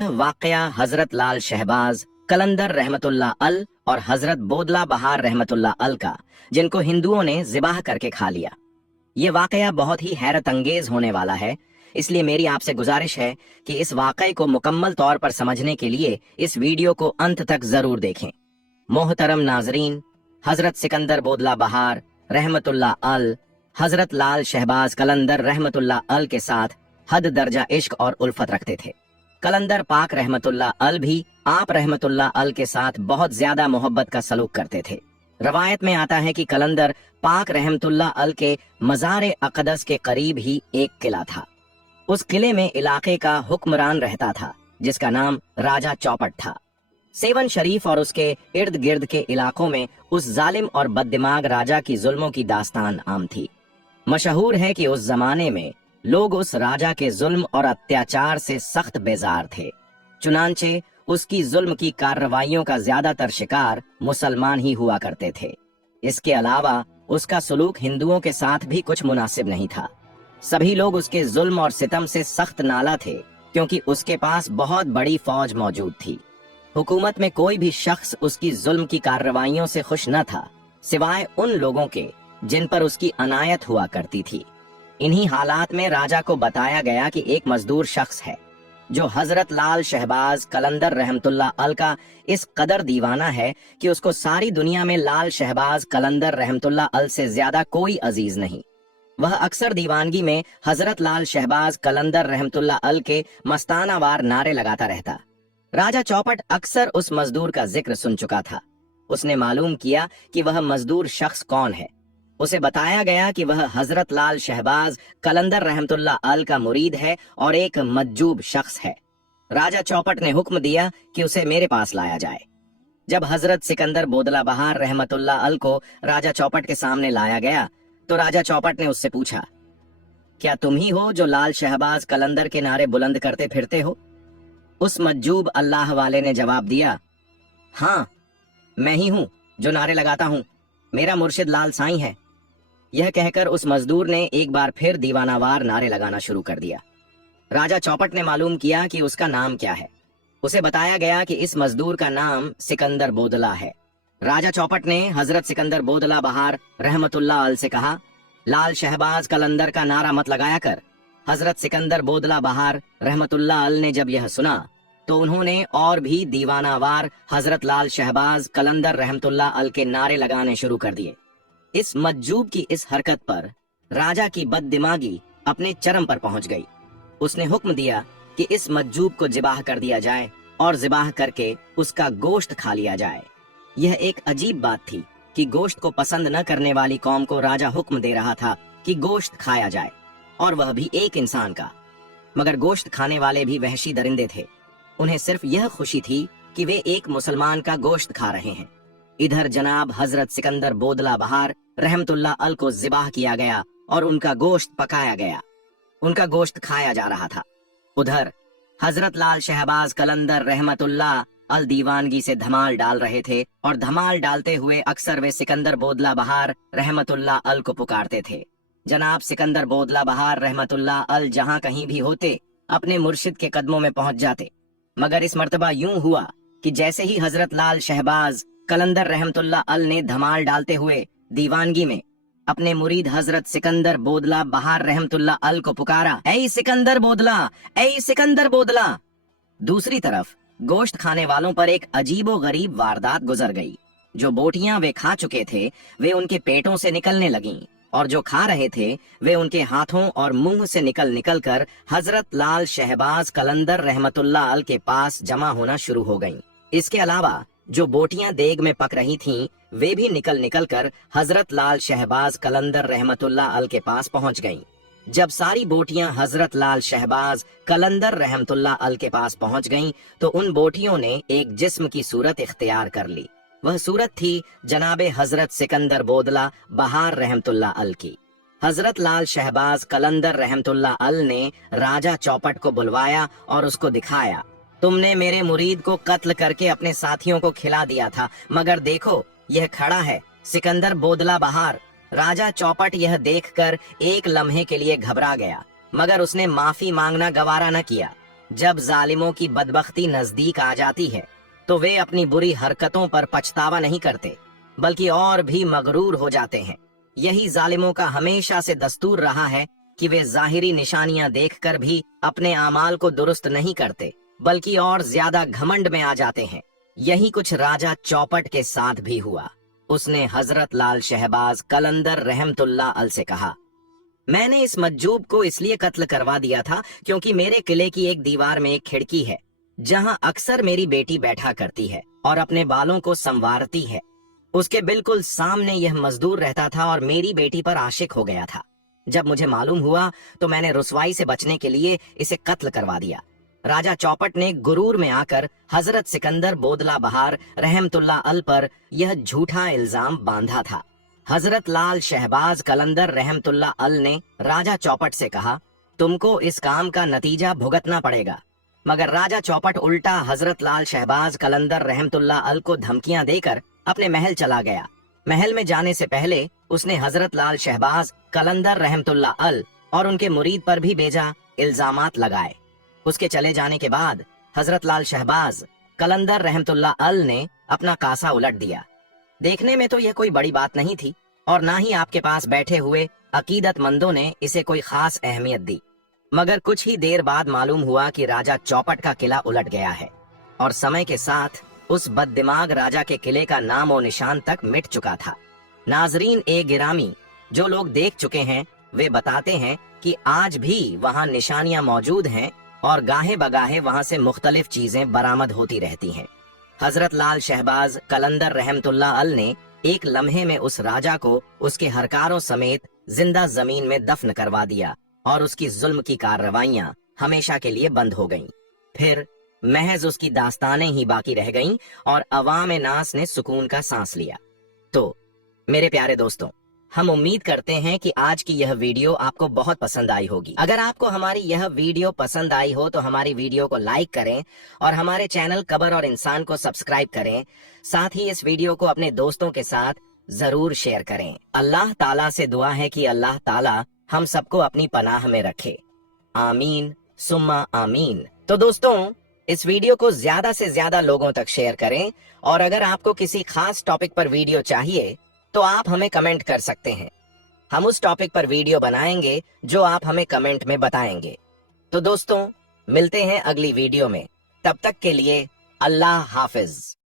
वाकया हजरत लाल शहबाज कलंदर रहमतुल्लाह अल और हजरत बोदला बहार रहमतुल्लाह अल का, जिनको हिंदुओं ने जिबाह करके खा लिया। ये वाकया बहुत ही हैरत अंगेज होने वाला है, इसलिए मेरी आपसे गुजारिश है कि इस वाकये को मुकम्मल तौर पर समझने के लिए इस वीडियो को अंत तक जरूर देखें। मोहतरम नाजरीन, हजरत सिकंदर बोदला बहार रहमतुल्लाह अल हजरत लाल शहबाज कलंदर रहमतुल्लाह अल के साथ हद दर्जा इश्क और उल्फत रखते थे। कलंदर पाक रहमतुल्लाह अल भी आप रहमतुल्लाह अल के साथ बहुत ज्यादा मोहब्बत का सलूक करते थे। रवायत में आता है कि कलंदर पाक रहमतुल्लाह अल के मज़ार अक़दस के करीब ही एक किला था। उस किले में इलाके का हुक्मरान रहता था, जिसका नाम राजा चौपट था। सेवन शरीफ और उसके इर्द गिर्द के इलाकों में उस जालिम और बददिमाग राजा की जुल्मों की दास्तान आम थी। मशहूर है कि उस जमाने में लोग उस राजा के जुल्म और अत्याचार से सख्त बेजार थे। चुनांचे उसकी जुल्म की कार्रवाइयों का ज्यादातर शिकार मुसलमान ही हुआ करते थे। इसके अलावा उसका सलूक हिंदुओं के साथ भी कुछ मुनासिब नहीं था। सभी लोग उसके जुल्म और सितम से सख्त नाला थे, क्योंकि उसके पास बहुत बड़ी फौज मौजूद थी। हुकूमत में कोई भी शख्स उसकी जुल्म की कार्रवाइयों से खुश न था, सिवाय उन लोगों के जिन पर उसकी अनायत हुआ करती थी। इन्हीं हालात में राजा को बताया गया कि एक मजदूर शख्स है जो हजरत लाल शहबाज कलंदर रहमतुल्लाह अल का इस कदर दीवाना है कि उसको सारी दुनिया में लाल शहबाज कलंदर रहमतुल्लाह अल से ज्यादा कोई अजीज नहीं। वह अक्सर दीवानगी में हजरत लाल शहबाज कलंदर रहमतुल्लाह अल के मस्तानावार नारे लगाता रहता। राजा चौपट अक्सर उस मजदूर का जिक्र सुन चुका था। उसने मालूम किया कि वह मजदूर शख्स कौन है। उसे बताया गया कि वह हजरत लाल शहबाज कलंदर रहमतुल्लाह अल का मुरीद है और एक मज्जूब शख्स है। राजा चौपट ने हुक्म दिया कि उसे मेरे पास लाया जाए। जब हजरत सिकंदर बोदला बहार रहमतुल्लाह अल को राजा चौपट के सामने लाया गया तो राजा चौपट ने उससे पूछा, क्या तुम ही हो जो लाल शहबाज कलंदर के नारे बुलंद करते फिरते हो? उस मज्जूब अल्लाह वाले ने जवाब दिया, हाँ, मैं ही हूँ जो नारे लगाता हूँ। मेरा मुर्शिद लाल साईं है। यह कहकर उस मजदूर ने एक बार फिर दीवानावार नारे लगाना शुरू कर दिया। राजा चौपट ने मालूम किया कि उसका नाम क्या है। उसे बताया गया कि इस मजदूर का नाम सिकंदर बोदला है। राजा चौपट ने हजरत सिकंदर बोदला बहार रहमतुल्लाह अल से कहा, लाल शहबाज कलंदर का नारा मत लगाया कर। हजरत सिकंदर बोदला बहार रहमतुल्लाह अल ने जब यह सुना तो उन्होंने और भी दीवानावार हजरत लाल शहबाज कलंदर रहमतुल्लाह अल के नारे लगाने शुरू कर दिए। इस मज्जूब की इस हरकत पर राजा की बददिमागी अपने चरम पर पहुंच गई। उसने हुक्म दिया कि इस मज्जूब को जिबाह कर दिया जाए और जिबाह करके उसका गोश्त खा लिया जाए। यह एक अजीब बात थी कि गोश्त को पसंद न करने वाली कौम को राजा हुक्म दे रहा था कि गोश्त खाया जाए, और वह भी एक इंसान का। मगर गोश्त खाने वाले भी वहशी दरिंदे थे। उन्हें सिर्फ यह खुशी थी कि वे एक मुसलमान का गोश्त खा रहे हैं। इधर जनाब हजरत सिकंदर बोदला बहार रहमतुल्लाह अल को जिबाह किया गया और उनका गोश्त पकाया गया। उनका गोश्त खाया जा रहा था। उधर हजरत लाल शहबाज कलंदर रहमतुल्लाह अल दीवानगी से धमाल डाल रहे थे, और धमाल डालते हुए अक्सर वे सिकंदर बोदला बहार रहमतुल्लाह अल को पुकारते थे। जनाब सिकंदर बोदला बहार रहमतुल्लाह अल जहां कहीं भी होते अपने मुर्शिद के कदमों में पहुंच जाते। मगर इस मर्तबा यूं हुआ कि जैसे ही हजरत लाल शहबाज कलंदर रहमतुल्लाह अल ने धमाल डालते हुए दीवानगी में अपने मुरीद हजरत सिकंदर बोदला बहार रहमतुल्लाह अल को पुकारा, ऐ सिकंदर बोदला, ऐ सिकंदर बोदला, दूसरी तरफ गोश्त खाने वालों पर एक अजीबो गरीब वारदात गुजर गई। जो बोटियां वे खा चुके थे वे उनके पेटों से निकलने लगीं, और जो खा रहे थे वे उनके हाथों और मुंह से निकल निकल कर हजरत लाल शहबाज कलंदर रहमतुल्लाह अल के पास जमा होना शुरू हो गईं। इसके अलावा जो बोटियां देग में पक रही थीं वे भी निकल निकल कर हजरत लाल शहबाज कलंदर रहमतुल्लाह अल के पास पहुंच गईं। जब सारी बोटियां हजरत लाल शहबाज कलंदर रहमतुल्लाह अल के पास पहुंच गईं तो उन बोटियों ने एक जिस्म की सूरत इख्तियार कर ली। वह सूरत थी जनाबे हजरत सिकंदर बोदला बहार रहमतुल्लाह अल की। हजरत लाल शहबाज कलंदर रहमतुल्लाह अल ने राजा चौपट को बुलवाया और उसको दिखाया, तुमने मेरे मुरीद को कत्ल करके अपने साथियों को खिला दिया था, मगर देखो यह खड़ा है सिकंदर बोदला बहार। राजा चौपट यह देखकर एक लम्हे के लिए घबरा गया, मगर उसने माफी मांगना गवारा न किया। जब जालिमों की बदबख्ती नजदीक आ जाती है तो वे अपनी बुरी हरकतों पर पछतावा नहीं करते बल्कि और भी मगरूर हो जाते हैं। यही जालिमों का हमेशा से दस्तूर रहा है कि वे जाहिरी निशानियां देखकर भी अपने आमाल को दुरुस्त नहीं करते बल्कि और ज्यादा घमंड में आ जाते हैं। यही कुछ राजा चौपट के साथ भी हुआ। उसने हजरत लाल शहबाज कलंदर रहमतुल्लाह अल से कहा, मैंने इस मज्जूब को इसलिए कत्ल करवा दिया था क्योंकि मेरे किले की एक दीवार में एक खिड़की है जहां अक्सर मेरी बेटी बैठा करती है और अपने बालों को संवारती है। उसके बिल्कुल सामने यह मजदूर रहता था और मेरी बेटी पर आशिक हो गया था। जब मुझे मालूम हुआ तो मैंने रुसवाई से बचने के लिए इसे कत्ल करवा दिया। राजा चौपट ने गुरूर में आकर हजरत सिकंदर बोदला बहार रहमतुल्लाह अल पर यह झूठा इल्जाम बांधा था। हजरत लाल शहबाज कलंदर रहमतुल्लाह अल ने राजा चौपट से कहा, तुमको इस काम का नतीजा भुगतना पड़ेगा। मगर राजा चौपट उल्टा हजरत लाल शहबाज कलंदर रहमतुल्लाह अल को धमकियां देकर अपने महल चला गया। महल में जाने से पहले उसने हजरत लाल शहबाज कलंदर रहमतुल्लाह अल और उनके मुरीद पर भी बेजा इल्जामात लगाए। उसके चले जाने के बाद हजरत लाल शहबाज कलंदर रहमतुल्लाह अल ने अपना कासा उलट दिया। देखने में तो यह कोई बड़ी बात नहीं थी और ना ही आपके पास बैठे हुए अकीदतमंदों ने इसे कोई खास अहमियत दी। मगर कुछ ही देर बाद मालूम हुआ कि राजा चौपट का किला उलट गया है और समय के साथ उस बददिमाग राजा के किले का नाम और निशान तक मिट चुका था। नाजरीन ए गिरामी, जो लोग देख चुके हैं वे बताते हैं कि आज भी वहां निशानियां मौजूद हैं और गाहे बगाहे वहां से मुख्तलिफ चीजें बरामद होती रहती हैं। हजरत लाल शहबाज कलंदर रहमतुल्लाह अल ने एक लम्हे में उस राजा को उसके हरकारों समेत जिंदा जमीन में दफन करवा दिया और उसकी जुल्म की कार्रवाइयां हमेशा के लिए बंद हो गईं। फिर महज उसकी दास्तानें ही बाकी रह गईं और अवाम नास ने सुकून का सांस लिया। तो मेरे प्यारे दोस्तों, हम उम्मीद करते हैं कि आज की यह वीडियो आपको बहुत पसंद आई होगी। अगर आपको हमारी यह वीडियो पसंद आई हो तो हमारी वीडियो को लाइक करें और हमारे चैनल कबर और इंसान को सब्सक्राइब करें। साथ ही इस वीडियो को अपने दोस्तों के साथ जरूर शेयर करें। अल्लाह ताला से दुआ है कि अल्लाह ताला हम सबको अपनी पनाह में रखे। आमीन सुम्मा आमीन। तो दोस्तों, इस वीडियो को ज्यादा से ज्यादा लोगों तक शेयर करें और अगर आपको किसी खास टॉपिक पर वीडियो चाहिए तो आप हमें कमेंट कर सकते हैं। हम उस टॉपिक पर वीडियो बनाएंगे जो आप हमें कमेंट में बताएंगे। तो दोस्तों, मिलते हैं अगली वीडियो में। तब तक के लिए अल्लाह हाफिज।